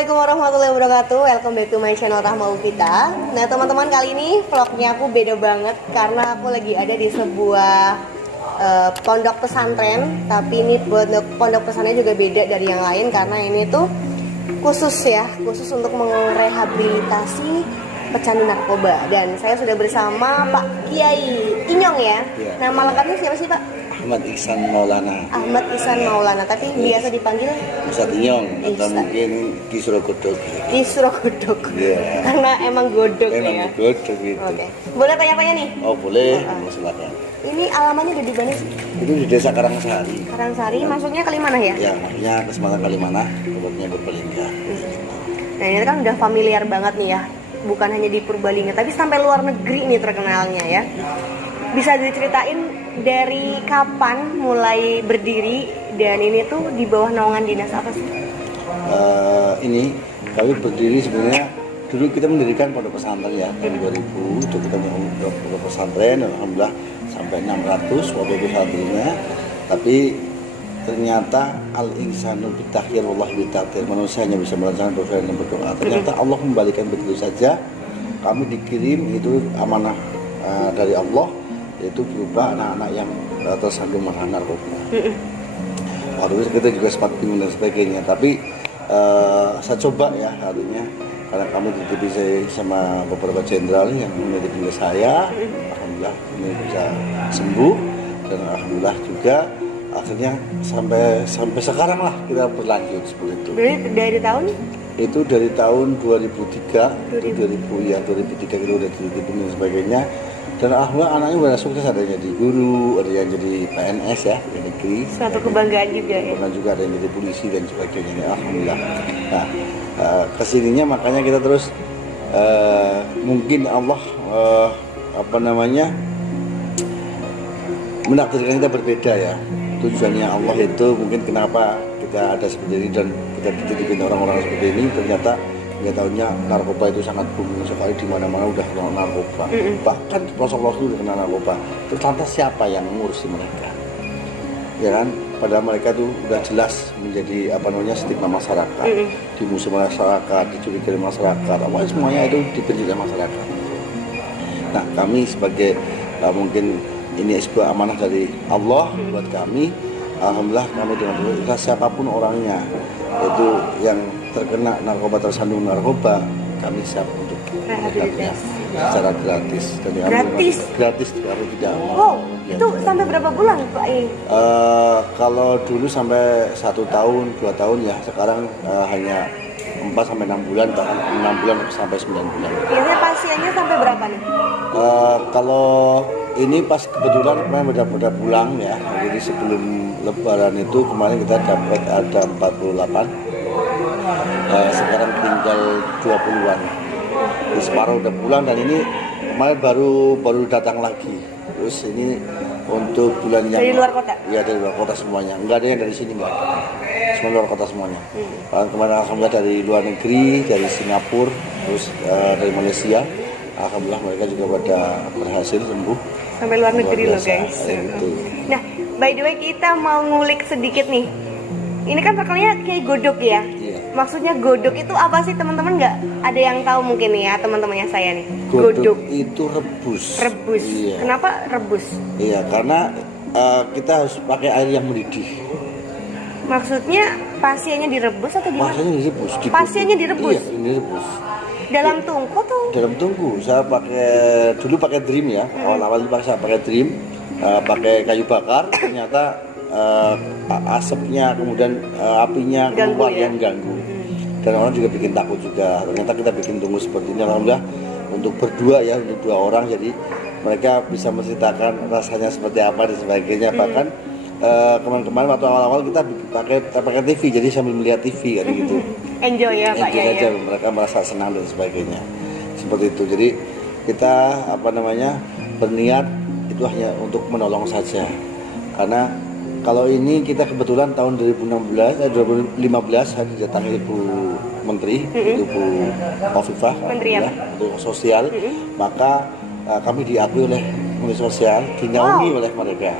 Assalamualaikum warahmatullahi wabarakatuh. Welcome back to my channel Rahma Ulfita. Nah teman-teman, kali ini vlognya aku beda banget karena aku lagi ada di sebuah pondok pesantren. Tapi ini pondok pesantren juga beda dari yang lain karena ini tuh khusus untuk merehabilitasi pecandu narkoba. Dan saya sudah bersama Pak Kiai Inyong ya. Nama lengkapnya siapa sih Pak? Ahmad Ihsan Maulana. Ahmad Ihsan Maulana, tapi biasa dipanggil Ustadz Inyong atau mungkin Kisro Godok. Kisro Godok. Iya. Karena emang godok Emang ya. godok gitu. Oke. Boleh tanya-tanya nih? Oh boleh, silakan. Ini alamannya ada di mana sih? Itu di Desa Karangsari. Karangsari, masuknya Kalimanah ya? Ya, maksudnya Kesempatan Kalimanah, pokoknya Purbalingga. Nah ini kan udah familiar banget nih ya. Bukan hanya di Purbalingga, tapi sampai luar negeri nih terkenalnya ya. Bisa diceritain dari kapan mulai berdiri dan ini tuh di bawah naungan dinas apa sih? Ini kami berdiri sebenarnya dulu kita mendirikan pondok pesantren ya tahun 2000 itu kita membuat pondok pesantren, alhamdulillah sampai 600 waktu itu santrinya. Tapi ternyata al-insanul bitakhir wallah bitakdir, manusia hanya bisa melaksanakan dosa dan berdoa. Ternyata Allah membalikan begitu saja. Kami dikirim itu amanah dari Allah, yaitu berupa anak-anak yang tersandung marah narkoba. Waktu itu kita juga sempat bingung dan sebagainya, tapi saya coba ya harinya karena kami dititipi sama beberapa jenderal yang menitipin ke saya, alhamdulillah ini bisa sembuh dan alhamdulillah juga akhirnya sampai sekarang lah kita berlanjut seperti itu. Dari tahun? Itu dari tahun 2003, 2003 itu udah dititipin dan sebagainya. Dan alhamdulillah anaknya udah sukses, ada yang jadi guru, ada yang jadi PNS ya di negeri. Suatu kebanggaan juga ya. Pernah juga ada yang jadi polisi dan sebagainya. Alhamdulillah. Nah kesininya makanya kita terus mungkin Allah menakdirkan kita berbeda ya. Tujuannya Allah itu mungkin kenapa kita ada seperti ini dan kita dititipin orang-orang seperti ini, ternyata tahunya narkoba itu sangat booming sekali, di mana-mana udah kenal narkoba. Bahkan di pelosok itu udah kenal narkoba. Terus lantas siapa yang ngurusi mereka? Ya kan, pada mereka tuh udah jelas menjadi stigma masyarakat, dimusuhi masyarakat, dicurigai masyarakat, semuanya itu dibenci oleh masyarakat. Nah, kami sebagai mungkin ini sebuah amanah dari Allah buat kami. Alhamdulillah kami dengan ikhlas siapapun orangnya itu yang terkena narkoba, tersandung narkoba, kami siap untuk rehabilitasi secara gratis. Dan gratis kalau tidak. Oh, itu sampai berapa bulan Pak? Kalau dulu sampai 1 tahun, 2 tahun ya, sekarang hanya 4 sampai 6 bulan, bahkan 6 bulan sampai 9 bulan. Biasanya pasiennya sampai berapa nih? Kalau ini pas kebetulan kemarin udah pulang ya, jadi sebelum Lebaran itu kemarin kita dapat ada 48, sekarang tinggal 20-an. Di separuh udah pulang dan ini kemarin baru datang lagi. Terus ini untuk bulan yang dari luar kota? Iya dari luar kota semuanya, nggak ada yang dari sini, nggak ada. Semua luar kota semuanya. Kemarin alhamdulillah dari luar negeri, dari Singapura, terus dari Malaysia. Alhamdulillah mereka juga pada berhasil sembuh. Sampai luar negeri loh guys. Gitu. Nah, by the way kita mau ngulik sedikit nih. Ini kan terkenalnya kayak godok ya. Iya. Maksudnya godok itu apa sih teman-teman? Nggak ada yang tahu mungkin nih ya teman-temannya saya nih. Godok itu rebus. Rebus. Iya. Kenapa rebus? Iya karena kita harus pakai air yang mendidih. Maksudnya pasiennya direbus atau gimana? Pasiennya direbus. Pasiennya direbus. Iya, direbus. Dalam tungku tuh? Dalam tungku. Saya dulu pakai dream ya. Awal-awal saya pakai dream, pakai kayu bakar. Ternyata asapnya kemudian apinya keluar yang ganggu. Dan orang juga bikin takut juga. Ternyata kita bikin tungku seperti ini. Alhamdulillah untuk berdua ya, untuk 2 orang. Jadi mereka bisa menceritakan rasanya seperti apa dan sebagainya. Bahkan kemarin waktu awal-awal kita pakai TV, jadi sambil melihat TV kan gitu. Enjoy ya Pak ya. Aja, mereka merasa senang dan sebagainya. Seperti itu. Jadi kita berniat itu hanya untuk menolong saja. Karena kalau ini kita kebetulan tahun 2015 saya didatangi Ibu Menteri, itu Bu Khofifah, Menteri ya, untuk sosial. Maka kami diakui oleh Menteri Sosial, dinaungi oleh mereka.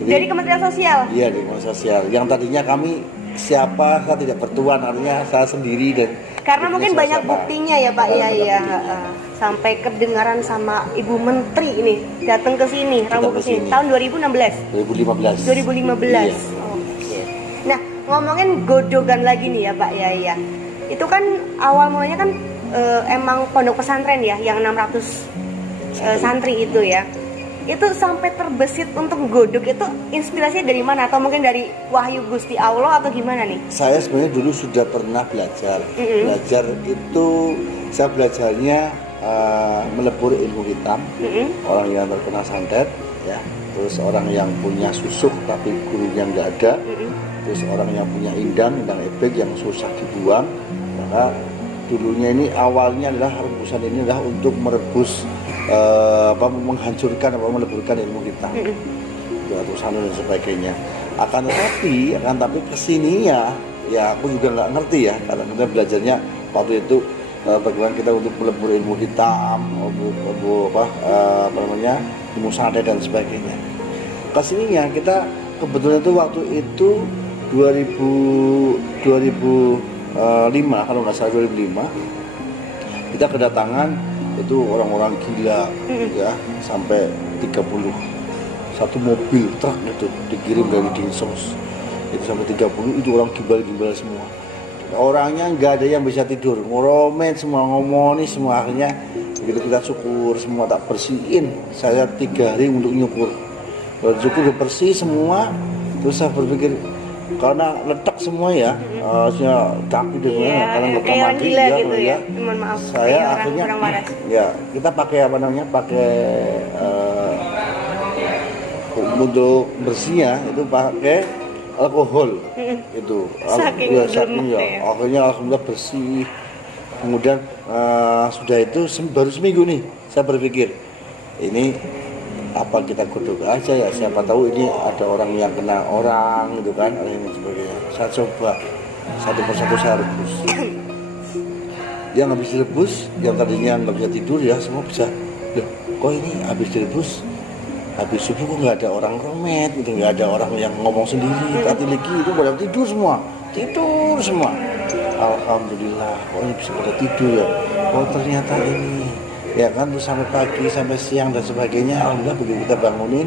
Jadi, dari Kementerian Sosial? Iya, dari Kementerian Sosial. Yang tadinya kami siapa, saya tidak bertuan, artinya saya sendiri dan Karena Buktinya mungkin siapa? banyak buktinya ya Pak ya, ya. Sampai kedengaran sama Ibu Menteri ini datang ke sini, Rabu ke sini tahun 2016. 2015. 2015. Iya. Oke. Nah, ngomongin godogan lagi nih ya Pak ya, ya. Itu kan awal mulanya kan emang pondok pesantren ya yang 600 santri itu ya. Itu sampai terbesit untuk godok itu inspirasinya dari mana, atau mungkin dari wahyu Gusti Allah atau gimana nih? Saya sebenarnya dulu sudah pernah belajar. Belajar itu saya belajarnya melebur ilmu hitam. Orang yang terkena santet, ya. Terus orang yang punya susuk tapi gurunya nggak ada. Terus orang yang punya indang ebek yang susah dibuang. Maka dulunya ini awalnya adalah rebusan ini adalah untuk merebus menghancurkan meleburkan ilmu kita, ratusan dan sebagainya. Akan tapi kesininya ya aku juga nggak ngerti ya, karena kita belajarnya waktu itu bagaimana kita untuk melebur ilmu hitam, ilmu santet dan sebagainya. Kesininya kita kebetulan itu waktu itu 2005 kalau nggak salah 2005 kita kedatangan itu orang-orang gila ya, sampai 30 satu mobil truk itu dikirim dari Dinsos itu sampai 30, itu orang gimbal-gimbal semua, orangnya nggak ada yang bisa tidur, ngoromen semua, ngomongin semua. Akhirnya begitu kita syukur semua tak bersihin, saya 3 hari untuk nyukur, syukur udah bersih semua. Terus saya berpikir karena letak semua ya, harusnya kaki dan semuanya, karena nggak pernah mati gila ya, gitu ya. Mohon maaf, saya akhirnya ya kita pakai pakai untuk bersihnya itu pakai alkohol itu. Saking ya. Akhirnya alhamdulillah bersih. Kemudian sudah itu baru seminggu nih saya berpikir ini apa kita godok aja ya, siapa tahu ini ada orang yang kena orang gitu kan, dan sebagainya. Saya coba satu persatu saya rebus. Yang habis direbus, yang tadinya nggak bisa tidur ya semua bisa. Loh, kok ini habis direbus, habis subuh kok nggak ada orang romet gitu, nggak ada orang yang ngomong sendiri, tadi lagi itu pada tidur semua. Alhamdulillah, kok ini bisa pada tidur ya. Oh ternyata ini ya kan, terus sampai pagi sampai siang dan sebagainya. Alhamdulillah begitu kita bangunin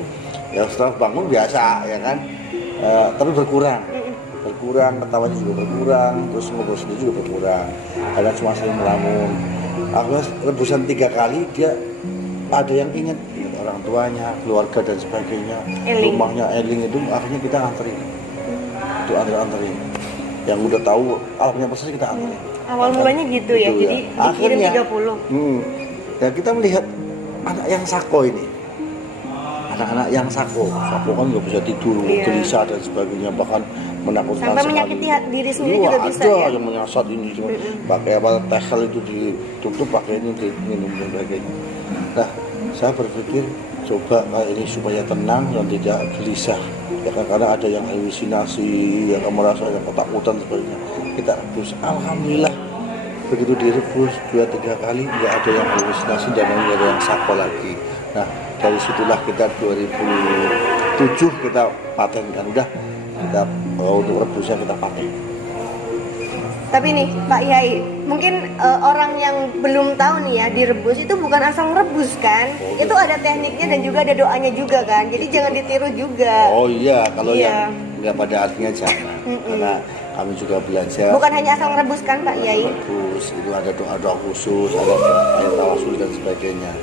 ya, setelah bangun biasa ya kan, tapi berkurang, ketawanya juga berkurang, terus ngobrol sendiri juga berkurang, kadang cuma sering melamun. Akhirnya rebusan 3 kali dia ada yang ingat orang tuanya, keluarga dan sebagainya, rumahnya Eling itu. Akhirnya kita anterin, itu anterin yang udah tahu alamnya pasti kita anterin. Awal mulanya gitu ya, jadi dikirim 30. Dan kita melihat anak yang sako ini, anak-anak yang sako kan nggak bisa tidur, gelisah dan sebagainya, bahkan menakutkan sampai menyakiti diri sendiri juga bisa ada ya. yang menyasar ini cuma pakai tehel itu ditutup, pakai ini diminum dan sebagainya. Nah saya berpikir coba ini supaya tenang dan tidak gelisah ya kan, karena ada yang halusinasi, yang merasa yang ketakutan sebagainya. Kita rebus, alhamdulillah begitu direbus 2-3 kali nggak ada yang halusinasi dan nggak ada yang sako lagi. Nah dari situlah kita 2007 kita patenkan, udah kita untuk rebusnya kita paten. Tapi nih Pak Yai, mungkin orang yang belum tahu nih ya, direbus itu bukan asal rebus kan, itu ada tekniknya dan juga ada doanya juga kan, jadi jangan ditiru juga. Oh iya, kalau yang nggak pada artinya jangan, karena kami juga belajar. Bukan hanya asal merebus kan Pak Yai? Rebus itu ada doa-doa khusus, ada ayat tawasul dan sebagainya.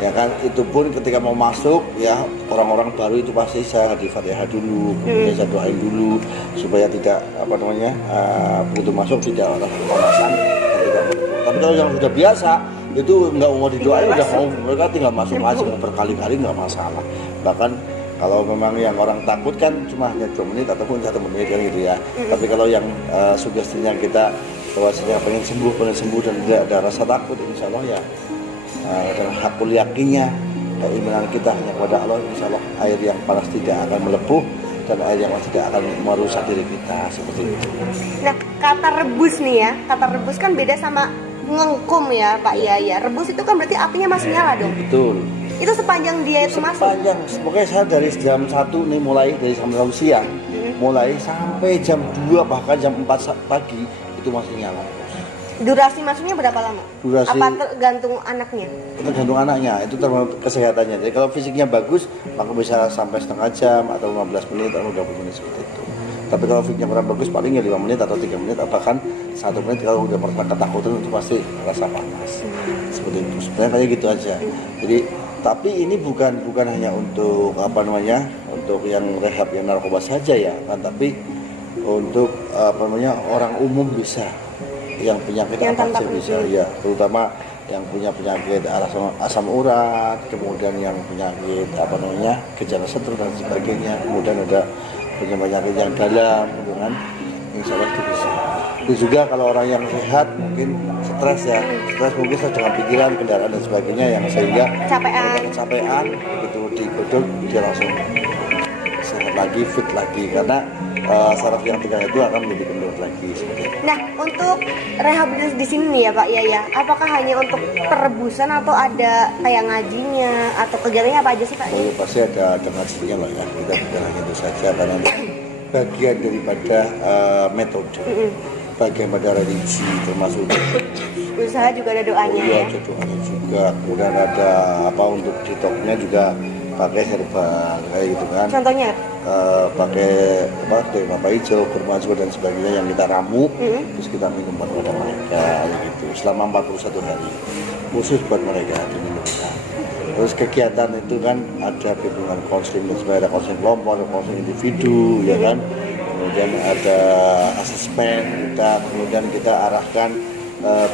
Ya kan, itu pun ketika mau masuk ya, orang-orang baru itu pasti saya di Fatihah dulu, kemudian saya doain dulu supaya tidak begitu masuk tidak ada kepanasan. Tapi kalau yang sudah biasa itu nggak mau didoain, udah mau mereka tinggal masuk aja berkali-kali nggak masalah. Bahkan kalau memang yang orang takut kan cuma hanya 2 menit ataupun 1 menit kan gitu ya. Tapi kalau yang sugestinya kita bahwasanya pengen sembuh dan tidak ada rasa takut, insya Allah ya dengan hakul yakinnya keimanan kita hanya kepada Allah, insya Allah air yang panas tidak akan melepuh dan air yang panas tidak akan merusak diri kita, seperti itu. Nah kata rebus nih ya, kata rebus kan beda sama ngengkum ya Pak Yai. Rebus itu kan berarti apinya masih nyala dong. Betul. Itu sepanjang dia itu masuk? Sepanjang, pokoknya saya dari jam 1 nih, mulai dari jam 1 siang mulai sampai jam 2 bahkan jam 4 pagi itu masih nyala. Durasi maksudnya berapa lama? Durasi- Apa tergantung anaknya? Tergantung anaknya, itu tergantung kesehatannya. Jadi kalau fisiknya bagus, maka bisa sampai setengah jam atau 15 menit atau 20 menit seperti itu. Tapi kalau fisiknya kurang bagus, paling ya 5 menit atau 3 menit atau bahkan 1 menit. Kalau udah pernah ketakutan itu pasti rasa panas. Seperti itu. Sebenarnya kayak gitu aja. Jadi tapi ini bukan hanya untuk apa namanya, untuk yang rehab yang narkoba saja ya, kan, tapi untuk apa namanya orang umum bisa, yang penyakit Yang apa tanpa saja bisa, uji. ya, terutama yang punya penyakit asam urat, kemudian yang penyakit apa namanya gejala stroke dan sebagainya, kemudian ada penyakit yang dalam, gitu kan, insya Allah itu bisa. Itu juga kalau orang yang sehat mungkin stres ya, stres mungkin dengan pikiran, kendaraan dan sebagainya yang sehingga kecapean, begitu digodok dia langsung sehat lagi, fit lagi, karena saraf yang tegang itu akan menjadi kendor lagi seperti itu. Nah, untuk rehabilitasi di sini nih ya Pak Yaya, apakah hanya untuk perebusan atau ada kayak ngajinya atau kegiatannya apa aja sih Pak? Oh, pasti ada ngajinya lah ya, kita bukan hanya itu saja, karena bagian daripada metode, bagian pada religi termasuk Usaha juga ada doanya ya. ada doanya juga, kemudian ada apa untuk ditoknya juga pakai herbal kayak gitu kan. Contohnya? Pakai apa kayak kelapa hijau, kurma juga dan sebagainya yang kita ramu, terus kita minum kepada mereka gitu selama 41 hari khusus buat mereka diminumkan. Terus kegiatan itu kan ada bimbingan konseling dan sebagainya, ada konseling kelompok, ada konseling individu, ya kan. Kemudian ada asesmen kita, kemudian kita arahkan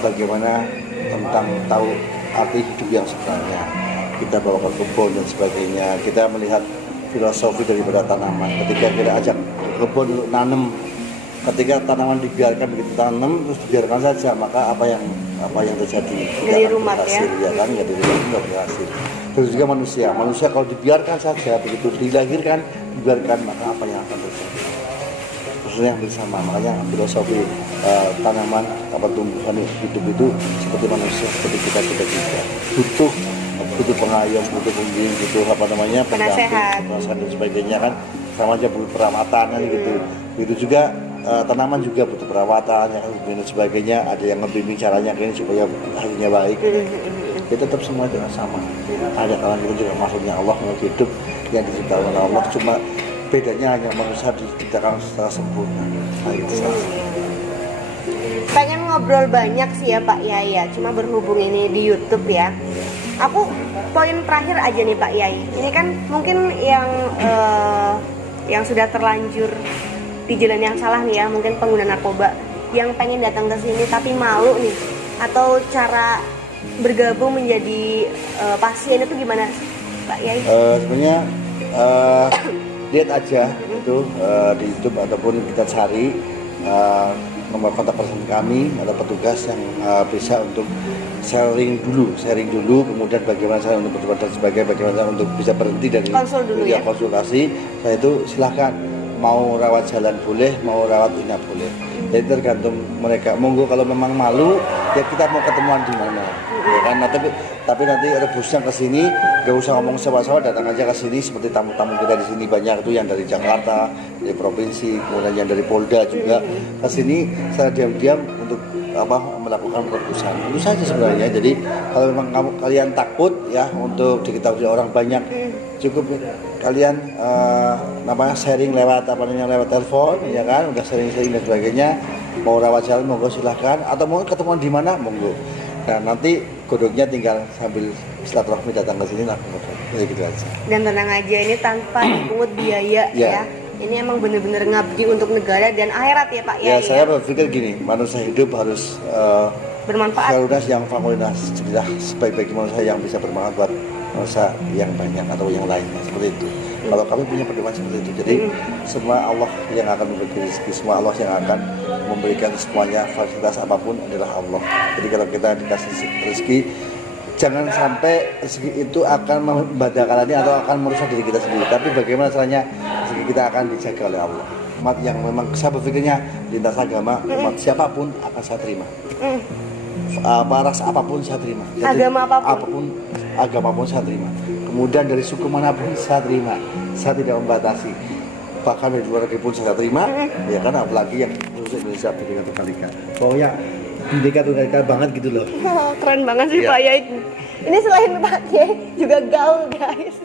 bagaimana tentang tahu arti hidup yang sebenarnya. Kita bawa ke kebun dan sebagainya. Kita melihat filosofi daripada tanaman. Ketika kita ajak ke kebun untuk nanam, ketika tanaman dibiarkan begitu tanam terus dibiarkan saja, maka apa yang terjadi? Dari Tidak akan rumah berhasil, ya kan? Ya, dari rumah tidak berhasil. Terus juga manusia kalau dibiarkan saja begitu dilahirkan, dibiarkan, maka apa yang akan terjadi? Khususnya yang bersama, makanya filosofi tanaman apa tumbuhan hidup itu seperti manusia, seperti kita juga butuh pengayom, butuh pembimbing, butuh apa namanya Penasehat dan sebagainya kan, sama aja butuh perawatan kan gitu. Begitu juga tanaman juga butuh perawatan ya kan, dan sebagainya. Ada yang ngebimbing caranya kayak supaya hasilnya baik. Kita tetap semua dengan sama. Ada kalau kita juga maksudnya Allah mau hidup yang diciptakan oleh Allah, cuma bedanya hanya manusia diciptakan secara sempurna. Nah, itu saja. Pengen ngobrol banyak sih ya Pak Yaya, cuma berhubung ini di YouTube ya. Aku poin terakhir aja nih Pak Yai. Ini kan mungkin yang sudah terlanjur di jalan yang salah nih ya, mungkin pengguna narkoba yang pengen datang ke sini tapi malu nih, atau cara bergabung menjadi pasien itu gimana sih Pak Yai? Sebenarnya lihat aja itu di YouTube ataupun kita cari nomor kontak person kami atau petugas yang bisa untuk sharing dulu, kemudian bagaimana saya untuk berdebat dan sebagainya, bagaimana saya untuk bisa berhenti dari konsultasi. Saya itu silahkan, mau rawat jalan boleh, mau rawat inap boleh. Jadi tergantung mereka. Monggo, kalau memang malu ya kita mau ketemuan di mana, ya kan. Nah, tapi nanti rebusnya ke sini, gak usah ngomong sewa-sewa, datang aja ke sini seperti tamu-tamu kita di sini banyak tuh yang dari Jakarta, dari provinsi, kemudian yang dari Polda juga ke sini. Saya diam-diam untuk melakukan rebusan. Itu saja sebenarnya. Jadi kalau memang kalian takut ya untuk diketahui orang banyak, cukup kalian sharing lewat lewat telepon, ya kan, udah sering-sering dan sebagainya. Mau rawat jalan monggo silahkan, atau mau ketemuan di mana monggo. Nah, nanti godoknya tinggal sambil silaturahmi datang ke sini lah, jadi gitu aja. Dan tenang aja, ini tanpa dipungut biaya ya. Ini emang bener-bener ngabdi untuk negara dan akhirat ya Pak ya. Saya berpikir gini, manusia hidup harus bermanfaat. Fakultas yang sebaik-baik manusia yang bisa bermanfaat buat manusia yang banyak atau yang lainnya, seperti itu. Kalau kami punya pedoman seperti itu, jadi semua Allah yang akan memberi rezeki, semua Allah yang akan memberikan semuanya, fasilitas apapun adalah Allah. Jadi kalau kita dikasih rezeki, jangan sampai rezeki itu akan membadakalani atau akan merusak diri kita sendiri. Tapi bagaimana caranya rezeki kita akan dijaga oleh Allah. Umat yang memang saya berpikirnya lintas agama, umat siapapun akan saya terima. Ras apapun saya terima. Jadi, agama apapun saya terima. Kemudian dari suku manapun saya terima. Saya tidak membatasi. Bahkan dari luar negeri pun saya terima. Ya kan, apalagi yang khusus Indonesia dengan terkalikan. Pokoknya merdeka banget gitu loh. Keren banget sih Iya. Pak Yai. Ini selain Pak Yai juga gaul guys.